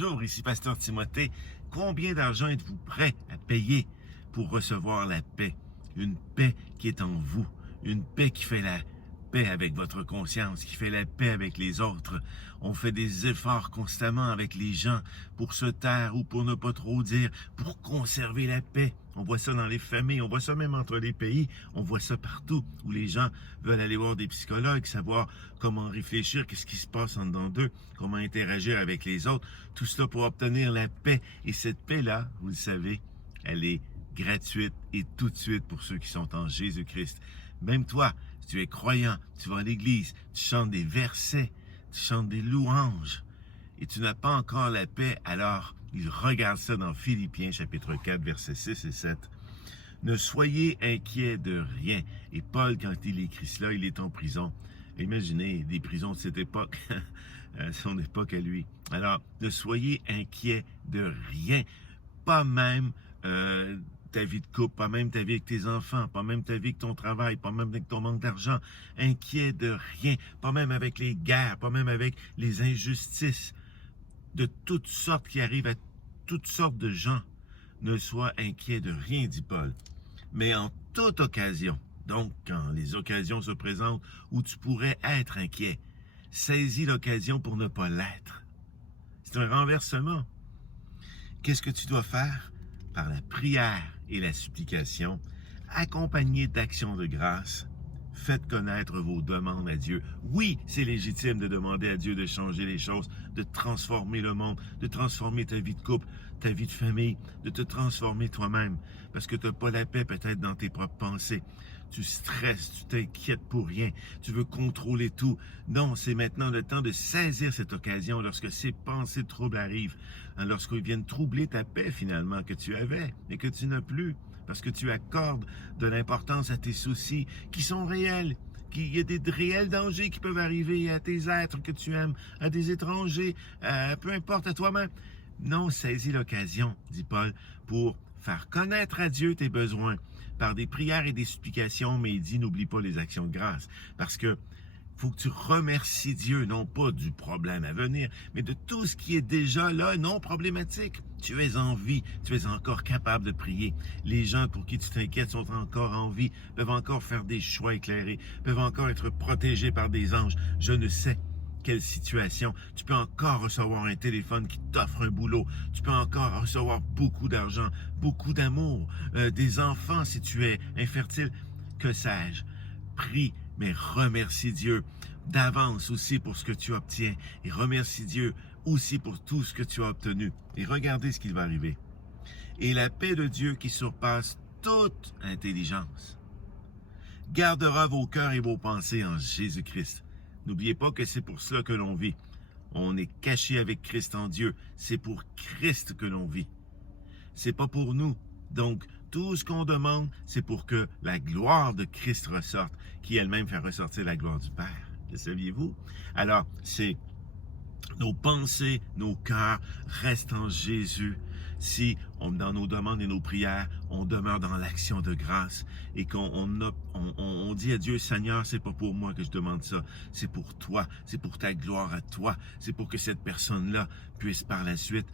Bonjour, ici Pasteur Timothée. Combien d'argent êtes-vous prêt à payer pour recevoir la paix? Une paix qui est en vous, une paix qui fait la paix avec votre conscience, qui fait la paix avec les autres. On fait des efforts constamment avec les gens pour se taire ou pour ne pas trop dire, pour conserver la paix. On voit ça dans les familles, on voit ça même entre les pays, on voit ça partout où les gens veulent aller voir des psychologues, savoir comment réfléchir, qu'est-ce qui se passe en dedans d'eux, comment interagir avec les autres, tout cela pour obtenir la paix. Et cette paix-là, vous le savez, elle est gratuite et tout de suite pour ceux qui sont en Jésus-Christ. Même toi, si tu es croyant, tu vas à l'église, tu chantes des versets, tu chantes des louanges, et tu n'as pas encore la paix, alors il regarde ça dans Philippiens chapitre 4, versets 6 et 7. Ne soyez inquiets de rien. Et Paul, quand il écrit cela, il est en prison. Imaginez des prisons de cette époque, son époque à lui. Alors, ne soyez inquiets de rien. Pas même ta vie de couple, pas même ta vie avec tes enfants, pas même ta vie avec ton travail, pas même avec ton manque d'argent. Inquiet de rien. Pas même avec les guerres, pas même avec les injustices de toutes sortes qui arrivent à toutes sortes de gens. Ne sois inquiet de rien, dit Paul. Mais en toute occasion, donc quand les occasions se présentent où tu pourrais être inquiet, saisis l'occasion pour ne pas l'être. C'est un renversement. Qu'est-ce que tu dois faire? Par la prière et la supplication, accompagnée d'actions de grâce, faites connaître vos demandes à Dieu. Oui, c'est légitime de demander à Dieu de changer les choses, de transformer le monde, de transformer ta vie de couple, ta vie de famille, de te transformer toi-même, parce que tu n'as pas la paix peut-être dans tes propres pensées. Tu stresses, tu t'inquiètes pour rien, tu veux contrôler tout. Non, c'est maintenant le temps de saisir cette occasion lorsque ces pensées de trouble arrivent, lorsqu'ils viennent troubler ta paix finalement que tu avais et que tu n'as plus. Parce que tu accordes de l'importance à tes soucis qui sont réels, qu'il y a des réels dangers qui peuvent arriver à tes êtres que tu aimes, à des étrangers, peu importe, à toi-même. Non, saisis l'occasion, dit Paul, pour faire connaître à Dieu tes besoins par des prières et des supplications, mais il dit, n'oublie pas les actions de grâce, parce que faut que tu remercies Dieu, non pas du problème à venir, mais de tout ce qui est déjà là, non problématique. Tu es en vie, tu es encore capable de prier. Les gens pour qui tu t'inquiètes sont encore en vie, peuvent encore faire des choix éclairés, peuvent encore être protégés par des anges. Je ne sais quelle situation. Tu peux encore recevoir un téléphone qui t'offre un boulot. Tu peux encore recevoir beaucoup d'argent, beaucoup d'amour, des enfants si tu es infertile. Que sais-je? Prie, mais remercie Dieu d'avance aussi pour ce que tu obtiens et remercie Dieu aussi pour tout ce que tu as obtenu. Et regardez ce qui va arriver. Et la paix de Dieu qui surpasse toute intelligence gardera vos cœurs et vos pensées en Jésus-Christ. N'oubliez pas que c'est pour cela que l'on vit. On est caché avec Christ en Dieu. C'est pour Christ que l'on vit. C'est pas pour nous. Donc, tout ce qu'on demande, c'est pour que la gloire de Christ ressorte, qui elle-même fait ressortir la gloire du Père. Le saviez-vous? Alors, c'est nos pensées, nos cœurs restent en Jésus. Si, dans nos demandes et nos prières, on demeure dans l'action de grâce et qu'on dit à Dieu, Seigneur, c'est pas pour moi que je demande ça, c'est pour toi, c'est pour ta gloire à toi, c'est pour que cette personne-là puisse par la suite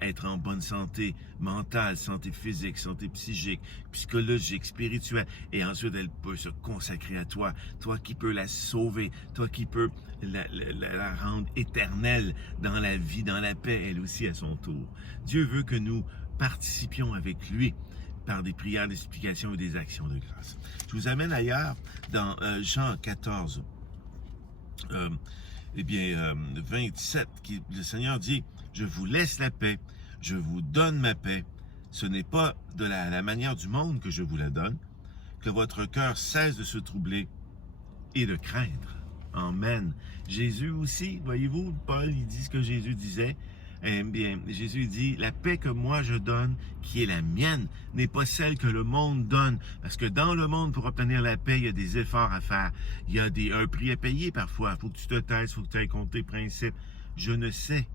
être en bonne santé mentale, santé physique, santé psychique, psychologique, spirituelle, et ensuite elle peut se consacrer à toi, toi qui peux la sauver, toi qui peux la rendre éternelle dans la vie, dans la paix, elle aussi à son tour. Dieu veut que nous participions avec lui par des prières, des supplications et des actions de grâce. Je vous amène ailleurs dans Jean 14, 27, le Seigneur dit, je vous laisse la paix, je vous donne ma paix. Ce n'est pas de la manière du monde que je vous la donne, que votre cœur cesse de se troubler et de craindre. Amen. Jésus aussi, voyez-vous, Paul, il dit ce que Jésus disait. Eh bien, Jésus dit, la paix que moi je donne, qui est la mienne, n'est pas celle que le monde donne. Parce que dans le monde, pour obtenir la paix, il y a des efforts à faire. Il y a un prix à payer parfois. Il faut que tu te taises, il faut que tu ailles contre tes principes. Je ne sais.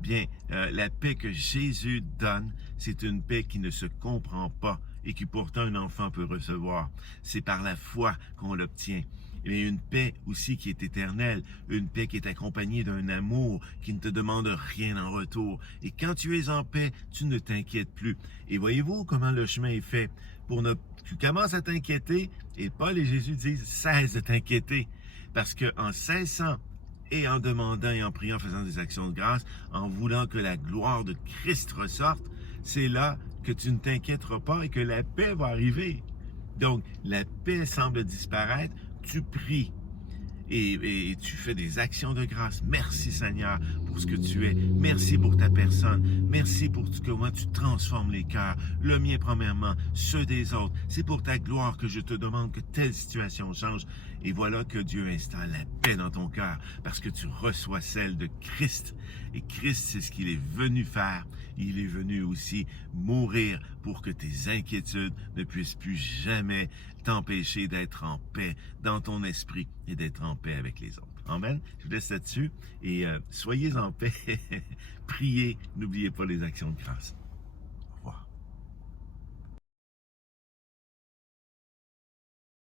Bien, la paix que Jésus donne, c'est une paix qui ne se comprend pas et qui pourtant un enfant peut recevoir. C'est par la foi qu'on l'obtient. mais une paix aussi qui est éternelle, une paix qui est accompagnée d'un amour qui ne te demande rien en retour. Et quand tu es en paix, tu ne t'inquiètes plus. Et voyez-vous comment le chemin est fait? Tu commences à t'inquiéter, et Paul et Jésus disent, cesse de t'inquiéter. Parce qu'en cessant et en demandant et en priant, en faisant des actions de grâce, en voulant que la gloire de Christ ressorte, c'est là que tu ne t'inquiéteras pas et que la paix va arriver. Donc, la paix semble disparaître, tu pries et tu fais des actions de grâce. Merci Seigneur pour ce que tu es. Merci pour ta personne. Merci pour comment tu transformes les cœurs. Le mien premièrement, ceux des autres. C'est pour ta gloire que je te demande que telle situation change. Et voilà que Dieu installe la paix dans ton cœur parce que tu reçois celle de Christ. Et Christ, c'est ce qu'il est venu faire. Il est venu aussi mourir pour que tes inquiétudes ne puissent plus jamais t'empêcher d'être en paix dans ton esprit et d'être en paix avec les autres. Amen. Je vous laisse là-dessus et soyez en paix. Priez. N'oubliez pas les actions de grâce.